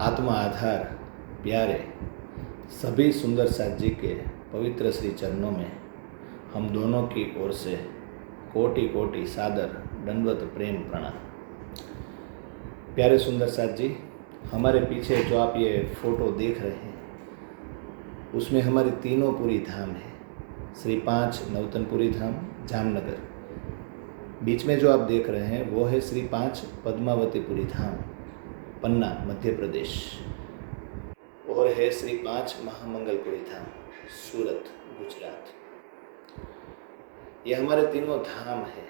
आत्मा आधार प्यारे सभी सुंदर साथ जी के पवित्र श्री चरणों में हम दोनों की ओर से कोटि कोटि सादर दंडवत प्रेम प्रणाम। प्यारे सुंदर साथ जी, हमारे पीछे जो आप ये फोटो देख रहे हैं उसमें हमारी तीनों पूरी धाम है। श्री 5 नवतनपुरी धाम जामनगर, बीच में जो आप देख रहे हैं वो है श्री 5 पद्मावतीपुरी धाम पन्ना मध्य प्रदेश, और है श्री 5 महामंगलपुरी धाम सूरत गुजरात। ये हमारे तीनों धाम है।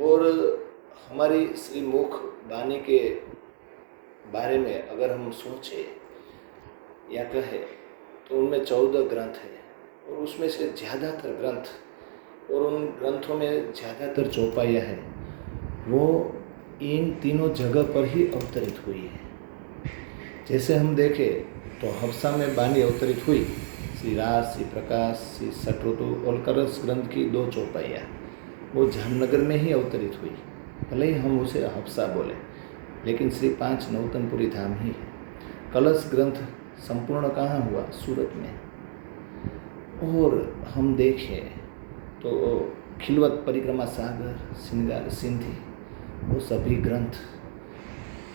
और हमारी श्री मुख वाणी के बारे में अगर हम सोचें या कहें तो उनमें 14 ग्रंथ है, और उसमें से ज़्यादातर ग्रंथ और उन ग्रंथों में ज़्यादातर चौपाइयाँ हैं वो इन तीनों जगह पर ही अवतरित हुई है। जैसे हम देखें तो हफ्सा में वाणी अवतरित हुई, श्री रास, श्री प्रकाश, श्री सटऋतु और कलश ग्रंथ की 2 चौपाइयाँ वो जामनगर में ही अवतरित हुई। भले ही हम उसे हफ्सा बोले, लेकिन श्री 5 नवतनपुरी धाम ही है। कलश ग्रंथ संपूर्ण कहाँ हुआ? सूरत में। और हम देखें तो खिलवत परिक्रमा सागर, श्रृंगार सिंधी, वो सभी ग्रंथ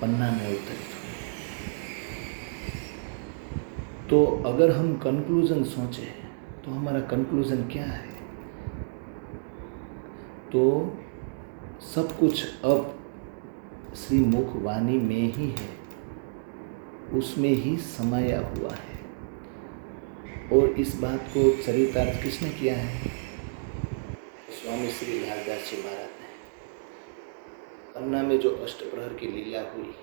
पन्ना में अवतरित हुए। तो अगर हम कंक्लूजन सोचें तो हमारा कंक्लूजन क्या है? तो सब कुछ अब श्री मुख वाणी में ही है, उसमें ही समाया हुआ है। और इस बात को चरितार्थ किसने किया है? स्वामी श्री लालदास जी महाराज ने। पन्ना में जो अष्टप्रहर की लीला हुई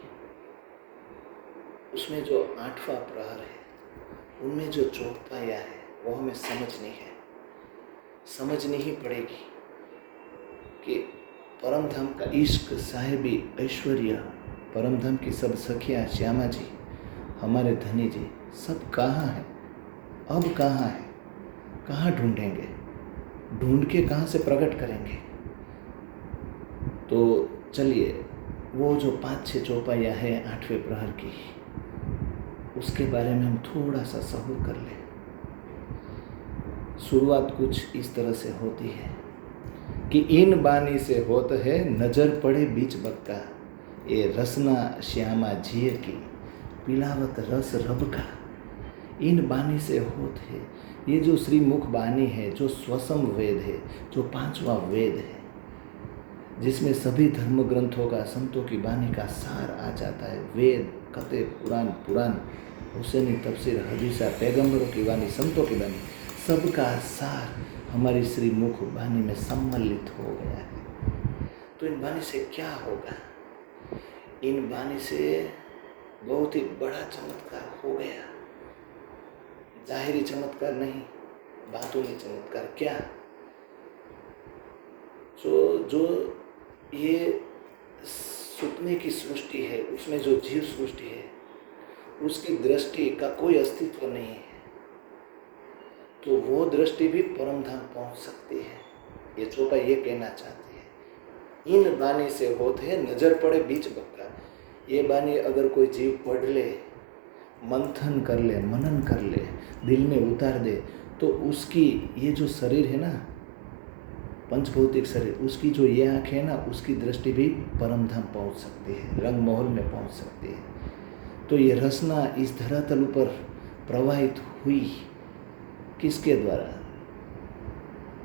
उसमें जो 8वां प्रहर है, उनमें जो चौपाइयाँ है वो हमें समझनी ही पड़ेगी कि परम धाम का इश्क, साहेबी, ऐश्वर्य, परम धाम की सब सखियाँ, श्यामा जी, हमारे धनी जी, सब कहाँ है? अब कहाँ है? कहाँ ढूंढेंगे? ढूंढ के कहाँ से प्रकट करेंगे? तो चलिए, वो जो 5-6 चौपाइयाँ हैं 8वें प्रहर की, उसके बारे में हम थोड़ा सा सहूर कर लें। शुरुआत कुछ इस तरह से होती है कि इन बानी से होत है नजर पड़े बीच बक्का, ये रसना श्यामा झिए की पिलावत रस रब का। इन बानी से होत है, ये जो श्रीमुख बानी है, जो स्वसम वेद है, जो 5वां वेद है, जिसमें सभी धर्म ग्रंथों का, संतों की बानी का सार आ जाता है। वेद, कते, पुराण, हुसैनी तफसीर, हदीसा, पैगंबरों की बानी, संतों की बानी, सबका सार हमारी श्री मुख बानी में सम्मिलित हो गया है। तो इन बानी से क्या होगा? इन बानी से बहुत ही बड़ा चमत्कार हो गया। जाहिरी चमत्कार नहीं, बातूनी चमत्कार। क्या? जो ये सुतने की सृष्टि है, उसमें जो जीव सृष्टि है, उसकी दृष्टि का कोई अस्तित्व नहीं है, तो वो दृष्टि भी परम धाम पहुंच सकती है। ये चौपाई ये कहना चाहती है। इन बानी से होते है नजर पड़े बीच बक्का। ये बानी अगर कोई जीव पढ़ ले, मंथन कर ले, मनन कर ले, दिल में उतार दे, तो उसकी ये जो शरीर है ना, पंचभौतिक शरीर, उसकी जो ये आँख है ना, उसकी दृष्टि भी परम धाम पहुँच सकती है, रंग महल में पहुँच सकती है। तो ये रसना इस धरातल पर प्रवाहित हुई किसके द्वारा?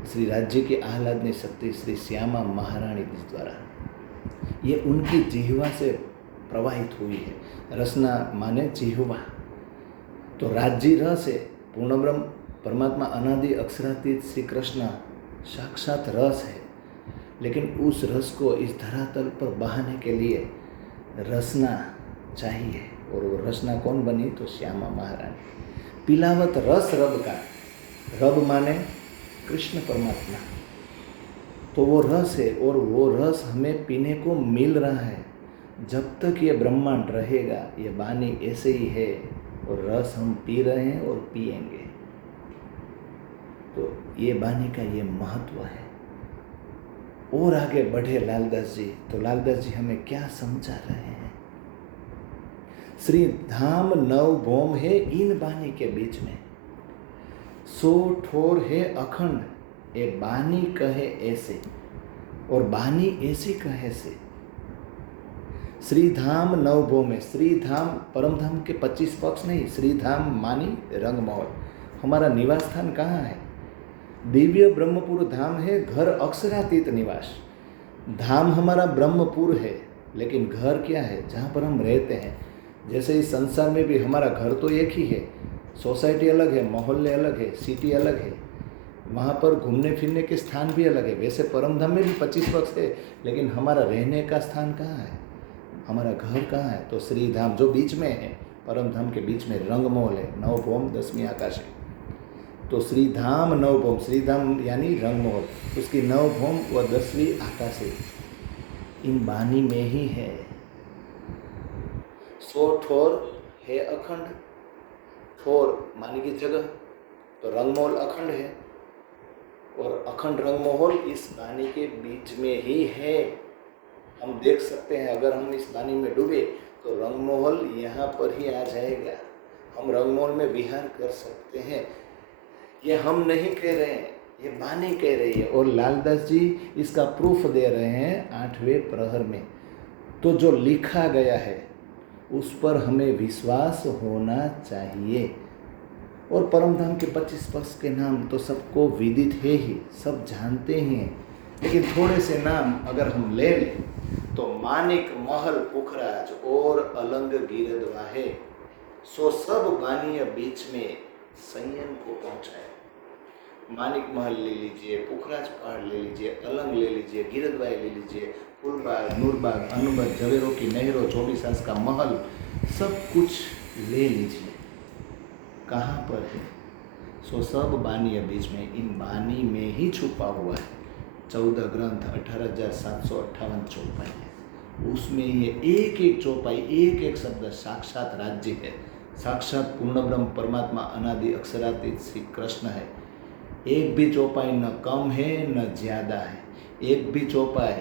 श्री राज्य की आह्लादनी शक्ति श्री श्यामा महारानी जी द्वारा। ये उनकी जिह्वा से प्रवाहित हुई है। रसना माने जिह्वा। तो राज्य रस है, पूर्ण ब्रह्म परमात्मा अनादि अक्षरातीत श्री कृष्ण साक्षात रस है, लेकिन उस रस को इस धरातल पर बहाने के लिए रसना चाहिए। और वो रसना कौन बनी? तो श्यामा महारानी। पिलावत रस रब का, रब माने कृष्ण परमात्मा। तो वो रस है, और वो रस हमें पीने को मिल रहा है। जब तक ये ब्रह्मांड रहेगा, ये बानी ऐसे ही है, और रस हम पी रहे हैं और पिएंगे। तो ये बानी का ये महत्व है। और आगे बढ़े लालदास जी, तो लालदास जी हमें क्या समझा रहे हैं? श्री धाम नव भौम है इन बानी के बीच में, सो ठोर है अखंड, ए बानी कहे ऐसे और बानी ऐसी कहे से। श्री धाम नव भौम है, श्री धाम परम धाम के 25 पक्ष नहीं, श्री धाम मानी रंगमहल। हमारा निवास स्थान कहाँ है? दिव्य ब्रह्मपुर धाम है, घर अक्षरातीत निवास। धाम हमारा ब्रह्मपुर है, लेकिन घर क्या है? जहाँ पर हम रहते हैं। जैसे इस संसार में भी हमारा घर तो एक ही है, सोसाइटी अलग है, मोहल्ले अलग है, सिटी अलग है, वहाँ पर घूमने फिरने के स्थान भी अलग है। वैसे परम धाम में भी 25 पक्ष है, लेकिन हमारा रहने का स्थान कहाँ है? हमारा घर कहाँ है? तो श्री धाम जो बीच में है, परम धाम के बीच में रंगमहल है, नव भौम 10वीं आकाश है। तो श्री धाम नव भौम, श्री धाम यानी रंगमहल, उसकी नव भौम व 10वीं आकाश है, इन बानी में ही है। सो ठोर है अखंड, ठोर मानी की जगह, तो रंगमहल अखंड है और अखंड रंगमहल इस बानी के बीच में ही है। हम देख सकते हैं, अगर हम इस बानी में डूबे तो रंगमहल यहाँ पर ही आ जाएगा। हम रंगमहल में विहार कर सकते हैं। ये हम नहीं कह रहे हैं, ये बानी कह रही है और लालदास जी इसका प्रूफ दे रहे हैं 8वें प्रहर में। तो जो लिखा गया है उस पर हमें विश्वास होना चाहिए। और परमधाम के 25 पक्ष के नाम तो सबको विदित है ही, सब जानते ही हैं, लेकिन थोड़े से नाम अगर हम ले लें तो मानिक महल पुखराज और अलंग गिरदवा है, सो सब बानीय बीच में संयम को पहुँचाए। मानिक महल ले लीजिए, पुखराज पहाड़ ले लीजिए, अलंग ले लीजिए, गिरदवाई ले लीजिए, फुलबाग, नूरबाग, अनुबद, जवेरों की नहरों, 24 आस का महल, सब कुछ ले लीजिए। कहाँ पर है? सो सब बानी बीच में, इन बानी में ही छुपा हुआ है। 14 ग्रंथ, 18,758 चौपाई है, उसमें ये एक एक चौपाई, एक एक शब्द साक्षात राज्य है, साक्षात पूर्ण ब्रह्म परमात्मा अनादि अक्षरातीत श्री कृष्ण है। एक भी चौपाई न कम है न ज़्यादा है, एक भी चौपाई,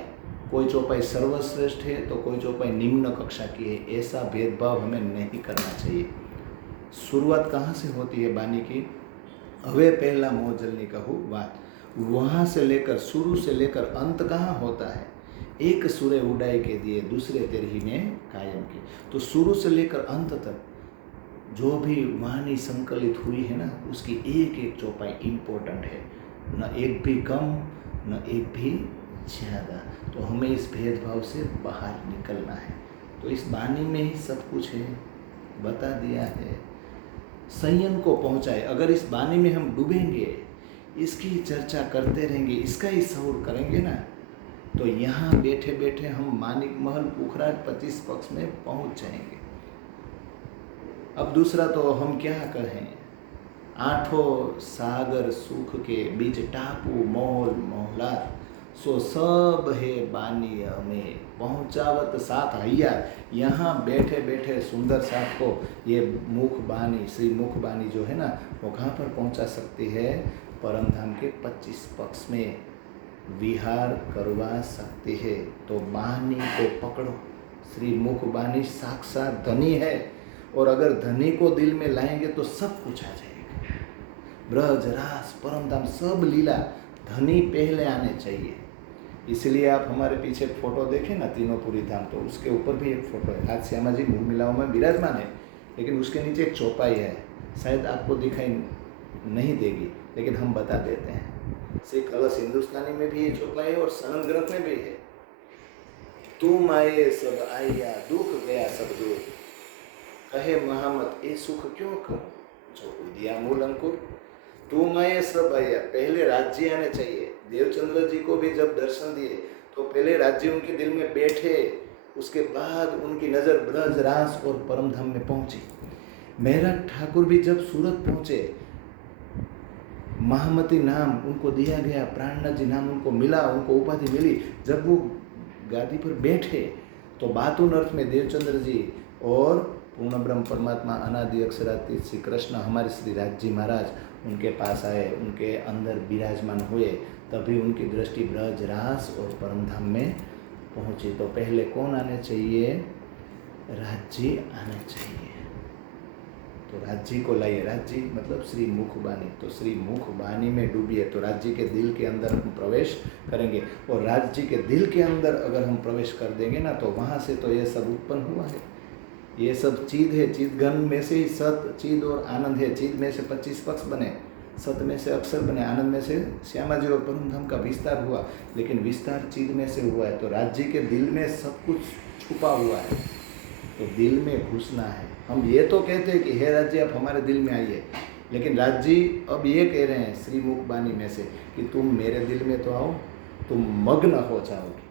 कोई चौपाई सर्वश्रेष्ठ है तो कोई चौपाई निम्न कक्षा की है, ऐसा भेदभाव हमें नहीं करना चाहिए। शुरुआत कहाँ से होती है बानी की? हवे पहला मोजलनी कहूँ बात, वहाँ से लेकर, शुरू से लेकर अंत कहाँ होता है? एक सुरे उड़ाई के दिए दूसरे तेरही ने कायम की। तो शुरू से लेकर अंत तक जो भी वाणी संकलित हुई है ना, उसकी एक एक चौपाई इम्पोर्टेंट है, न एक भी कम न एक भी ज़्यादा। तो हमें इस भेदभाव से बाहर निकलना है। तो इस बानी में ही सब कुछ है, बता दिया है। संयम को पहुँचाए। अगर इस बानी में हम डूबेंगे, इसकी चर्चा करते रहेंगे, इसका ही शौर करेंगे ना, तो यहाँ बैठे बैठे हम मानिक महल पुखराज 25 पक्ष में पहुँच जाएंगे। अब दूसरा तो हम क्या कहें, आठों सागर सुख के बीच टापू मोल मोहलार, सो सब है बानी हमें पहुँचावत साथ हैया। यहाँ बैठे बैठे सुंदर साथ को ये मुख बानी, श्री मुख बानी जो है ना, वो कहाँ पर पहुँचा सकती है? परम धाम के 25 पक्ष में विहार करवा सकती है। तो बानी को पकड़ो, श्री मुख बानी साक्षात धनी है, और अगर धनी को दिल में लाएंगे तो सब कुछ आ जाएगा। ब्रज रास परम धाम सब लीला, धनी पहले आने चाहिए। इसलिए आप हमारे पीछे फोटो देखें ना, तीनों पुरी धाम, तो उसके ऊपर भी एक फोटो है, आज श्यामा जी मूल मिलाओं में विराजमान है, लेकिन उसके नीचे एक चौपाई है, शायद आपको दिखाई नहीं देगी, लेकिन हम बता देते हैं। श्री कलश हिंदुस्तानी में भी ये चौपाई है और सनद ग्रंथ में भी है। तुम आए सब आया, दुख गया सब दूर, कहे महामत ये सुख क्यों करूं, जो दिया मूल अंकुर। तुम आए सब आया, पहले राज्य आने चाहिए। देवचंद्र जी को भी जब दर्शन दिए तो पहले राज्य उनके दिल में बैठे, उसके बाद उनकी नज़र ब्रज रास और परम धाम में पहुंची। मेहराज ठाकुर भी जब सूरत पहुंचे, महामती नाम उनको दिया गया, प्राणनाथ जी नाम उनको मिला, उनको उपाधि मिली। जब वो गादी पर बैठे तो बातुन अर्थ में देवचंद्र जी और पूर्ण ब्रह्म परमात्मा अनादि अक्षरातीत श्री कृष्ण हमारे श्री राज जी महाराज उनके पास आए, उनके अंदर विराजमान हुए। तभी उनकी दृष्टि ब्रज रास और परम धाम में पहुँची। तो पहले कौन आने चाहिए? राज्य आना चाहिए। तो राज्य को लाइए। राज्य मतलब श्री मुखबानी। तो श्री मुखबानी में डूबिए तो राज्य के दिल के अंदर हम प्रवेश करेंगे। और राज्य के दिल के अंदर अगर हम प्रवेश कर देंगे ना, तो वहाँ से तो ये सब उत्पन्न हुआ है। ये सब चीद है। चीद घन में से ही सत, चीद और आनंद है। चीद में से 25 पक्ष बने, सत में से अक्षर बने, आनंद में से श्यामा जी और परम धाम का विस्तार हुआ। लेकिन विस्तार चीद में से हुआ है। तो राज्य के दिल में सब कुछ छुपा हुआ है, तो दिल में घुसना है। हम ये तो कहते हैं कि हे राज्य आप हमारे दिल में आइए, लेकिन राज्य अब ये कह रहे हैं श्री मुखबानी में से कि तुम मेरे दिल में तो आओ, तुम मग्न हो जाओगे।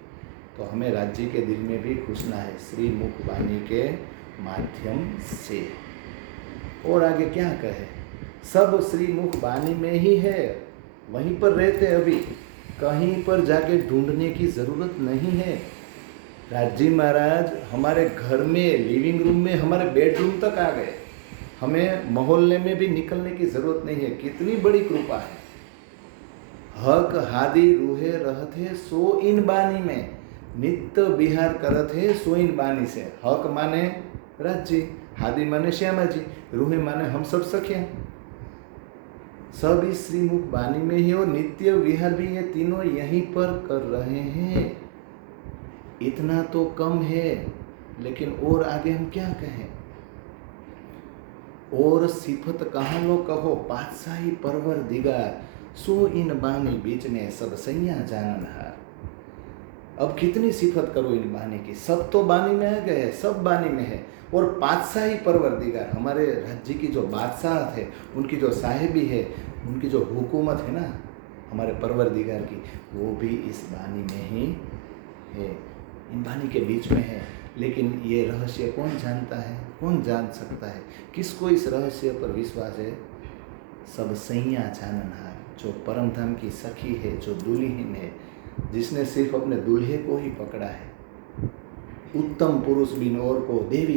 तो हमें राज्य के दिल में भी घुसना है श्री मुखबानी के माध्यम से। और आगे क्या कहे, सब श्री मुखबानी में ही है, वहीं पर रहते अभी, कहीं पर जाके ढूंढने की ज़रूरत नहीं है। राज्य महाराज हमारे घर में, लिविंग रूम में, हमारे बेडरूम तक आ गए। हमें मोहल्ले में भी निकलने की ज़रूरत नहीं है। कितनी बड़ी कृपा है। हक हादी रूहे रहते सो इन बानी में, नित्य विहार करते सो इन बानी से। हक माने राज्य, हादी माने श्यामा जी, रूहे माने हम सब सखिया। सब इस श्री मुख बानी में ही, और नित्य विहार भी ये तीनों यहीं पर कर रहे हैं। इतना तो कम है, लेकिन और आगे हम क्या कहें। और सिफत कहाँ लो कहो पातशाही परवर दिगार, सो इन बानी बीच में सब सैया जाननहार। अब कितनी सिफत करो इन बानी की, सब तो बानी में आ गए, सब बानी में है। और पातशाही परवरदिगार, हमारे राज्य की जो बादशाह थे, उनकी जो साहिबी है, उनकी जो हुकूमत है ना हमारे परवरदिगार की, वो भी इस बानी में ही है, इन बानी के बीच में है। लेकिन ये रहस्य कौन जानता है, कौन जान सकता है, किसको इस रहस्य पर विश्वास है। सब सैया जाननहार, जो परम धाम की सखी है, जो दुल्हन है, जिसने सिर्फ अपने दूल्हे को ही पकड़ा है, उत्तम पुरुष बिन और को देवी